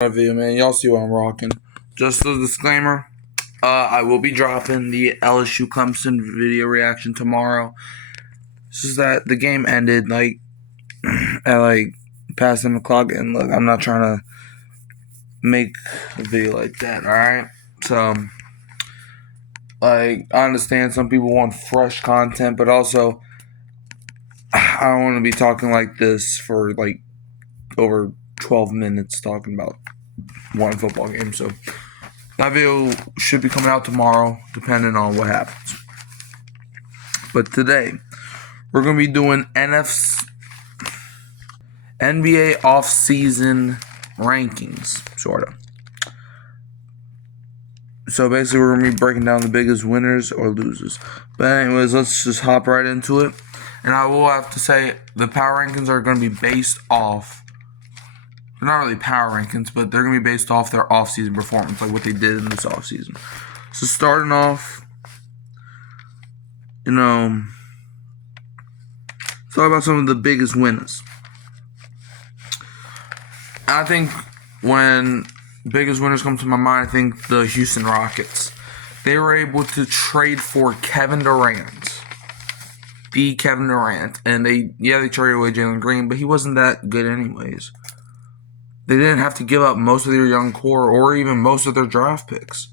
Video, man. Y'all see what I'm rocking. Just a disclaimer, I will be dropping the LSU Clemson video reaction tomorrow. It's just that the game ended at past 7 o'clock, and look, I'm not trying to make a video like that, alright? So, I understand some people want fresh content, but also, I don't want to be talking like this for over 12 minutes talking about one football game. So that video should be coming out tomorrow, depending on what happens. But today, we're going to be doing NBA off-season rankings, sort of. So basically, we're going to be breaking down the biggest winners or losers. But anyways, let's just hop right into it. And I will have to say, the power rankings are going to be based off, they're not really power rankings, but they're going to be based off their off-season performance, like what they did in this off-season. So starting off, talk about some of the biggest winners. I think when biggest winners come to my mind, I think the Houston Rockets. They were able to trade for Kevin Durant. And they traded away Jalen Green, but he wasn't that good anyways. They didn't have to give up most of their young core or even most of their draft picks.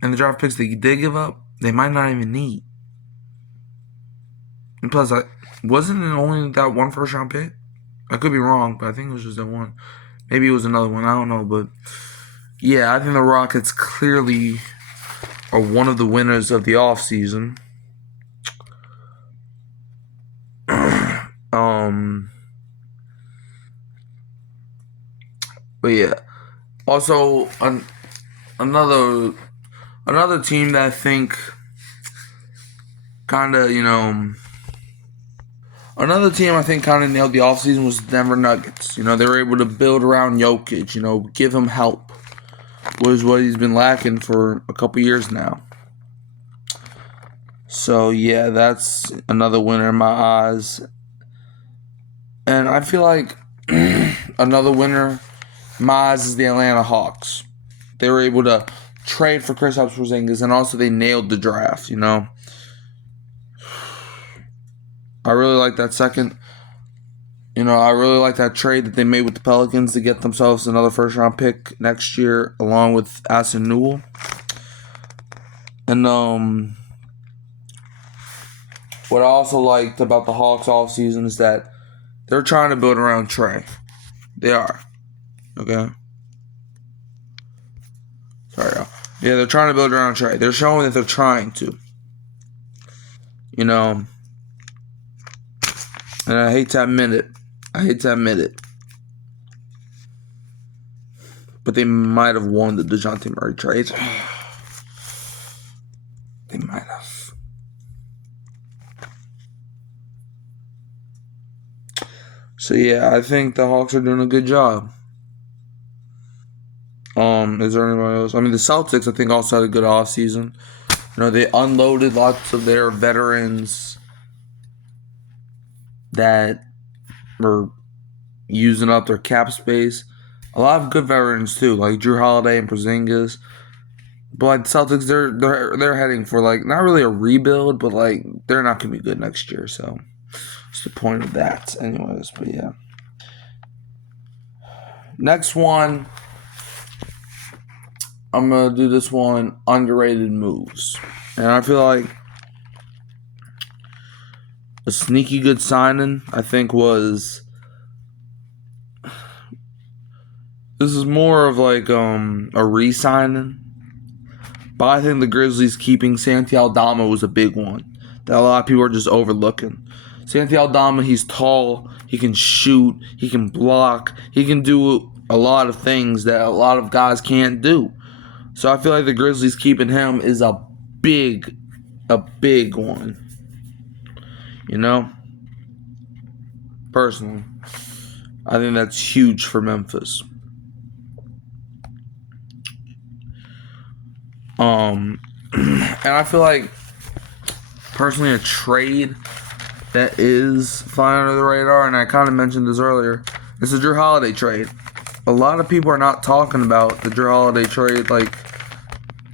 And the draft picks they did give up, they might not even need. And plus, wasn't it only that one first round pick? I could be wrong, but I think it was just that one. Maybe it was another one, I don't know. But yeah, I think the Rockets clearly are one of the winners of the offseason. But yeah, also another team that I think another team I think kind of nailed the offseason was the Denver Nuggets. They were able to build around Jokic. Give him help, was what he's been lacking for a couple years now. So yeah, that's another winner in my eyes. And I feel like another winner in my eyes is the Atlanta Hawks. They were able to trade for Kristaps Porzingis, and also they nailed the draft, I really like that I really like that trade that they made with the Pelicans to get themselves another first-round pick next year, along with Asen Newell. And what I also liked about the Hawks offseason is that they're trying to build around Trey. They are. Okay? Sorry, y'all. Yeah, they're trying to build around Trey. They're showing that they're trying to. And I hate to admit it. But they might have won the DeJounte Murray trade. They might have. So yeah, I think the Hawks are doing a good job. Is there anybody else? I mean, the Celtics, I think, also had a good offseason. They unloaded lots of their veterans that were using up their cap space. A lot of good veterans too, like Jrue Holiday and Porzingis. But the Celtics, they're heading for not really a rebuild, but they're not gonna be good next year. So what's the point of that, anyways? But yeah. Next one, I'm gonna do this one, underrated moves, and I feel like a sneaky good signing, I think, was. This is more of a re-signing. But I think the Grizzlies keeping Santi Aldama was a big one that a lot of people are just overlooking. Santi Aldama, he's tall, he can shoot, he can block, he can do a lot of things that a lot of guys can't do. So I feel like the Grizzlies keeping him is a big one. Personally, I think that's huge for Memphis. And I feel like, personally, a trade that is flying under the radar, and I kind of mentioned this earlier, it's the Jrue Holiday trade. a lot of people are not talking about the Drew Holiday trade like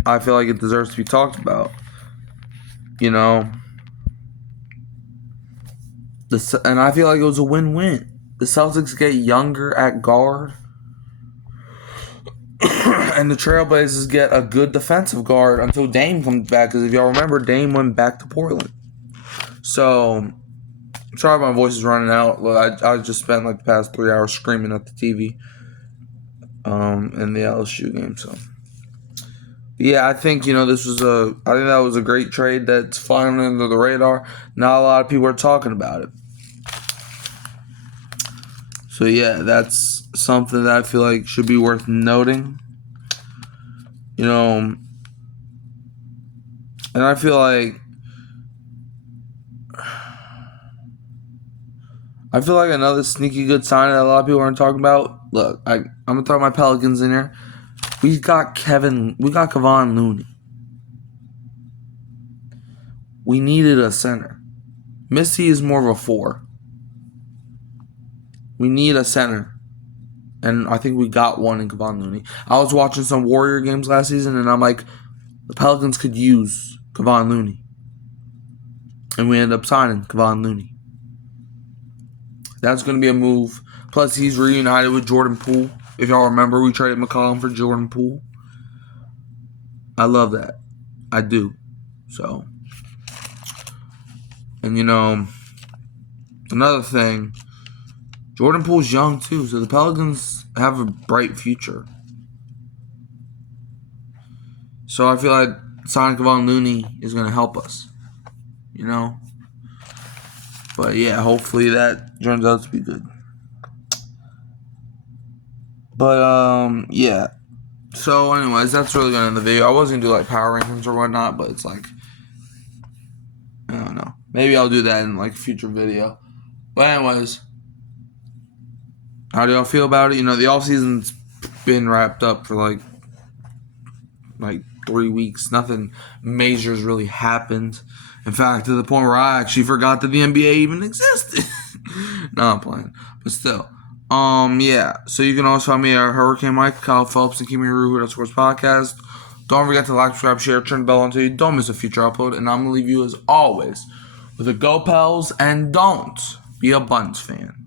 I feel like it deserves to be talked about. You know, and I feel like it was a win-win. The Celtics get younger at guard, and the Trailblazers get a good defensive guard until Dame comes back. Because if y'all remember, Dame went back to Portland. So, sorry my voice is running out. Look, I just spent like the past 3 hours screaming at the TV in the LSU game. So, yeah, I think I think that was a great trade that's flying under the radar. Not a lot of people are talking about it. So yeah, that's something that I feel like should be worth noting. And I feel like another sneaky good sign that a lot of people aren't talking about. Look, I'm gonna throw my Pelicans in here. We got Kevon Looney. We needed a center. Missy is more of a 4. We need a center. And I think we got one in Kevon Looney. I was watching some Warrior games last season, and I'm like, the Pelicans could use Kevon Looney. And we ended up signing Kevon Looney. That's going to be a move. Plus, he's reunited with Jordan Poole. If y'all remember, we traded McCollum for Jordan Poole. I love that. I do. So. And, another thing, Jordan Poole's young, too. So the Pelicans have a bright future. So I feel like signing Kevon Looney is going to help us. But yeah, hopefully that turns out to be good. But yeah. So anyways, that's really gonna end the video. I was gonna do like power rankings or whatnot, but it's like I don't know. Maybe I'll do that in like a future video. But anyways, how do y'all feel about it? The off season's been wrapped up for like 3 weeks. Nothing major's really happened. In fact, to the point where I actually forgot that the NBA even existed. No, I'm playing. But still. Yeah. So you can also find me at Hurricane Mike, Kyle Phelps, and Kimi Roo at Sports Podcast. Don't forget to like, subscribe, share, turn the bell on so you don't miss a future upload. And I'm going to leave you as always with a Go Pels and don't be a Buns fan.